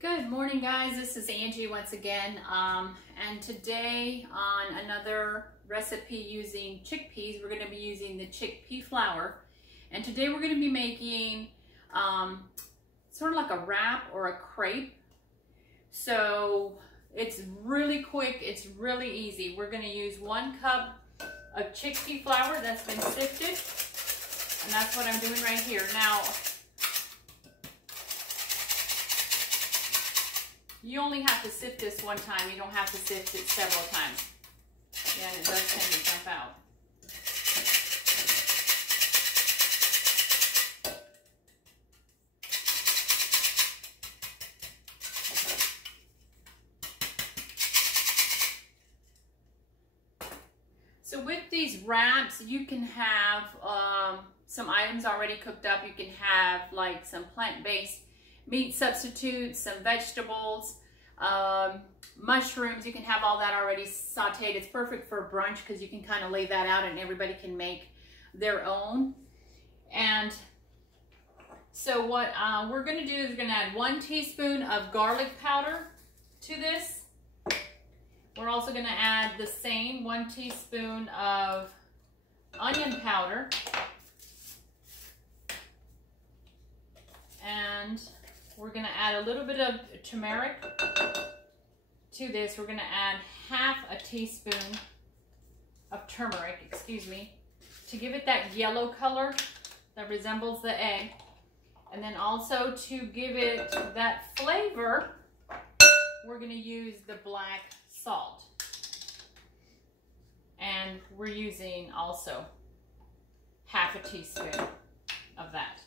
Good morning, guys. This is Angie once again, and today on another recipe using chickpeas, we're going to be using the chickpea flour, and today we're going to be making sort of like a wrap or a crepe. So it's really quick, it's really easy. We're going to use 1 cup of chickpea flour that's been sifted, and that's what I'm doing right here. Now, you only have to sift this one time. You don't have to sift it several times. Yeah, and it does tend to jump out. So with these wraps, you can have some items already cooked up. You can have like some plant-based meat substitutes, some vegetables, mushrooms. You can have all that already sauteed. It's perfect for brunch because you can kind of lay that out and everybody can make their own. And so what we're going to do is we're going to add 1 teaspoon of garlic powder to this. We're also going to add the same 1 teaspoon of onion powder. And we're going to add a little bit of turmeric to this. We're going to add half a teaspoon of turmeric, to give it that yellow color that resembles the egg. And then also to give it that flavor, we're going to use the black salt. And we're using also half a teaspoon of that.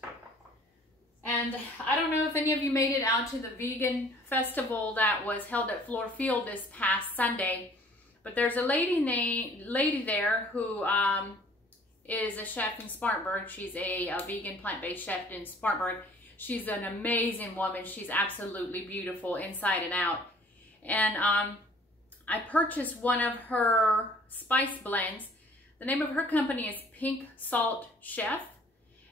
And I don't know if any of you made it out to the vegan festival that was held at Floor Field this past Sunday, but there's a lady there who is a chef in Spartanburg. She's a vegan plant-based chef in Spartanburg. She's an amazing woman. She's absolutely beautiful inside and out. And I purchased one of her spice blends. The name of her company is Pink Salt Chef,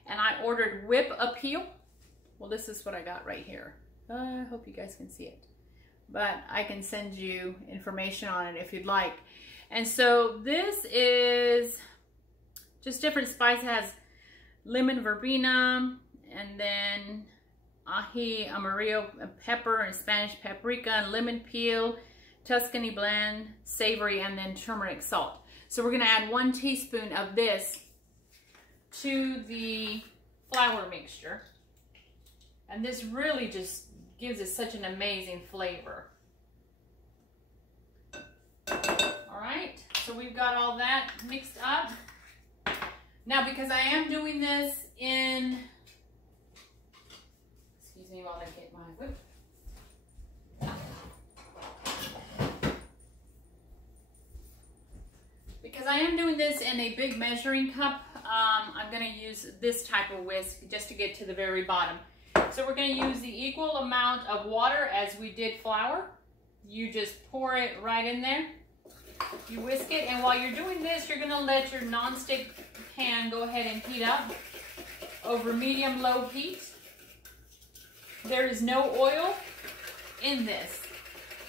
and I ordered Whip Appeal. Well, this is what I got right here. I hope you guys can see it, but I can send you information on it if you'd like. And so this is just different spices. It has lemon verbena, and then ají amarillo pepper, and Spanish paprika, and lemon peel, Tuscany blend, savory, and then turmeric salt. So we're gonna add 1 teaspoon of this to the flour mixture. And this really just gives it such an amazing flavor. All right, so we've got all that mixed up. Now, because I am doing this in, excuse me while I get my whip. Because I am doing this in a big measuring cup, I'm gonna use this type of whisk just to get to the very bottom. So we're going to use the equal amount of water as we did flour. You just pour it right in there. You whisk it, and while you're doing this, you're going to let your nonstick pan go ahead and heat up over medium-low heat. There is no oil in this,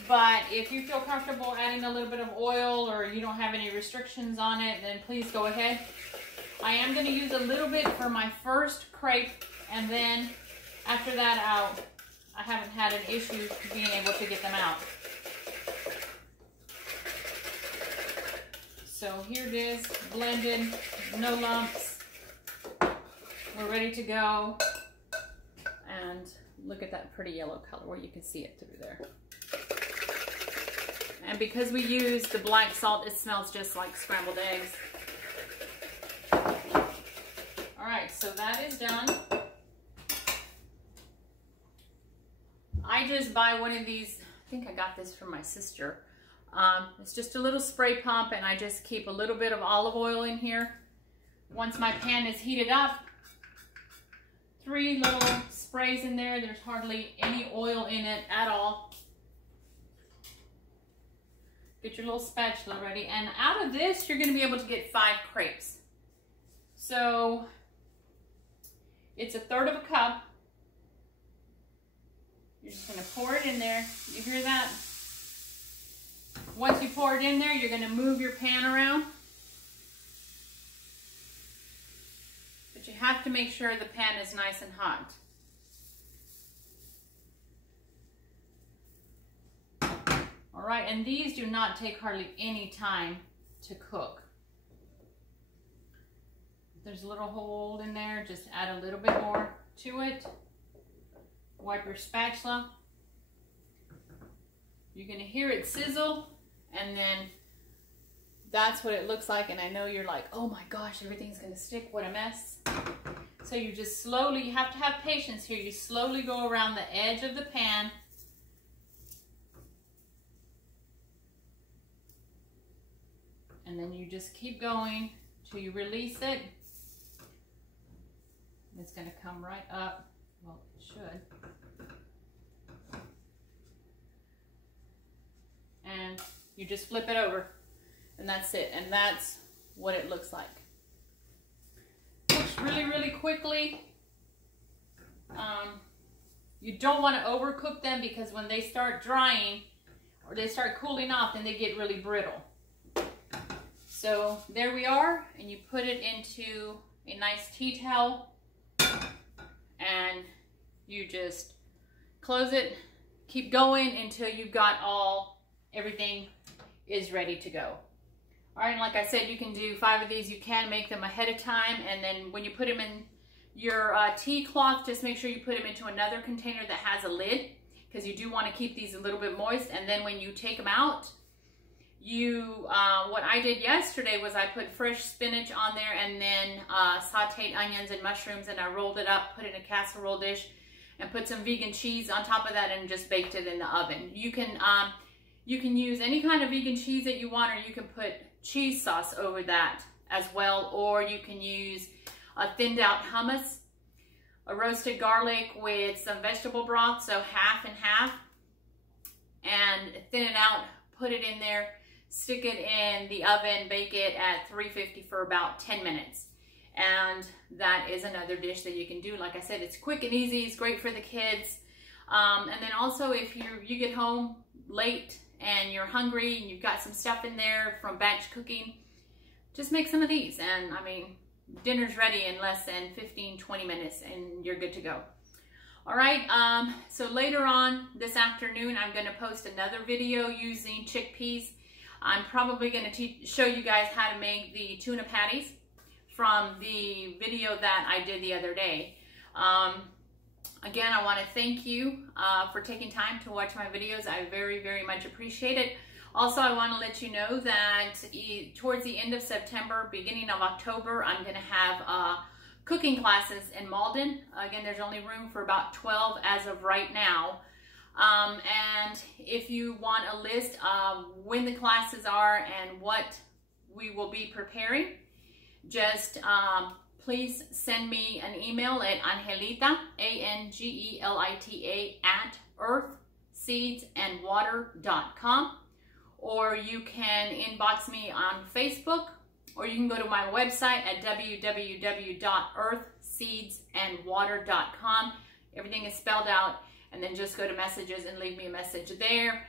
but if you feel comfortable adding a little bit of oil or you don't have any restrictions on it, then please go ahead. I am going to use a little bit for my first crepe, and then after that I haven't had an issue being able to get them out. So here it is, blended, no lumps. We're ready to go. And look at that pretty yellow color where you can see it through there. And because we use the black salt, it smells just like scrambled eggs. All right, so that is done. I just buy one of these, I think I got this from my sister. It's just a little spray pump, and I just keep a little bit of olive oil in here. Once my pan is heated up, 3 little sprays in there. There's hardly any oil in it at all. Get your little spatula ready, and out of this, you're gonna be able to get 5 crepes. So it's 1/3 of a cup. You're just gonna pour it in there. You hear that? Once you pour it in there, you're gonna move your pan around. But you have to make sure the pan is nice and hot. All right, and these do not take hardly any time to cook. There's a little hole in there, just add a little bit more to it. Wipe your spatula. You're gonna hear it sizzle, and then that's what it looks like. And I know you're like, oh my gosh, everything's gonna stick, what a mess. So you just slowly, you have to have patience here. You slowly go around the edge of the pan. And then you just keep going till you release it. It's gonna come right up. Well, it should. And you just flip it over, and that's it. And that's what it looks like. Cooks really, really quickly. You don't want to overcook them, because when they start drying or they start cooling off, then they get really brittle. So there we are, and you put it into a nice tea towel, and you just close it, keep going until you've got everything is ready to go. All right, and like I said, you can do 5 of these. You can make them ahead of time, and then when you put them in your tea cloth, just make sure you put them into another container that has a lid, because you do want to keep these a little bit moist. And then when you take them out, what I did yesterday was I put fresh spinach on there, and then sauteed onions and mushrooms, and I rolled it up, put it in a casserole dish, and put some vegan cheese on top of that, and just baked it in the oven. You can use any kind of vegan cheese that you want, or you can put cheese sauce over that as well, or you can use a thinned out hummus, a roasted garlic with some vegetable broth, so half and half, and thin it out, put it in there, stick it in the oven, bake it at 350 for about 10 minutes. And that is another dish that you can do. Like I said, it's quick and easy. It's great for the kids. And then also, if you get home late and you're hungry and you've got some stuff in there from batch cooking, just make some of these. And I mean, dinner's ready in less than 15-20 minutes, and you're good to go. All right, so later on this afternoon, I'm going to post another video using chickpeas. I'm probably going to show you guys how to make the tuna patties from the video that I did the other day. Again, I want to thank you for taking time to watch my videos. I very, very much appreciate it. Also, I want to let you know that towards the end of September, beginning of October, I'm going to have cooking classes in Malden. Again, there's only room for about 12 as of right now. And if you want a list of when the classes are and what we will be preparing, just please send me an email at Angelita, A-N-G-E-L-I-T-A, at earthseedsandwater.com, or you can inbox me on Facebook, or you can go to my website at www.earthseedsandwater.com. Everything is spelled out, and then just go to messages and leave me a message there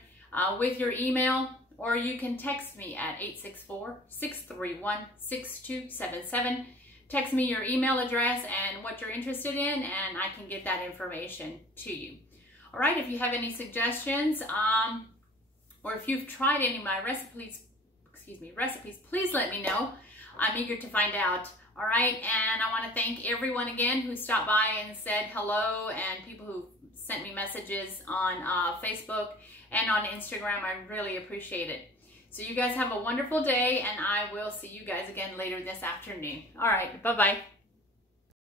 with your email, or you can text me at 864-631-6277. Text me your email address and what you're interested in, and I can get that information to you. All right, if you have any suggestions, or if you've tried any of my recipes, please let me know. I'm eager to find out. All right, and I want to thank everyone again who stopped by and said hello, and people who sent me messages on Facebook and on Instagram. I really appreciate it. So you guys have a wonderful day, and I will see you guys again later this afternoon. All right, bye-bye.